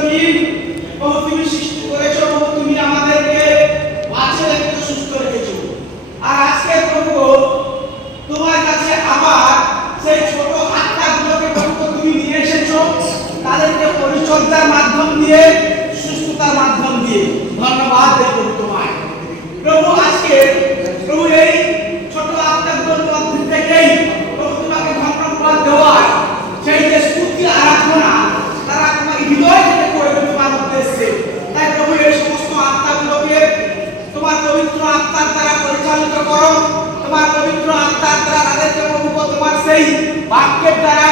তুমি প্রভু তুমি সৃষ্টি করেছো প্রভু তুমি আমাদেরকে বাঁচিয়ে রেখেছো সুস্থ রেখেছো আর আজকে প্রভু তোমার কাছে আবার সেই ছোট আত্মাগুলোকে প্রভু তুমি নিয়ে এসেছো তাদেরকে পরিচর্যার মাধ্যম দিয়ে সুস্থতার মাধ্যম দিয়ে ধন্যবাদ দেব তোমায় প্রভু আজকে প্রভু এই ছোট আত্মাগুলোর মধ্যে থেকেই প্রভু তোমাকে ধন্যবাদ দেওয়া সেই যে স্তুতি আরাধনা তারা তোমার হৃদয় থেকে করবে তোমার উদ্দেশ্যে তাই প্রভু এই সমস্ত আত্মাগুলোকে তোমার পবিত্র আত্মার দ্বারা পরিচালিত করো তোমার পবিত্র আত্মার দ্বারা তাদেরকে প্রভু তোমার সেই বাক্যের দ্বারা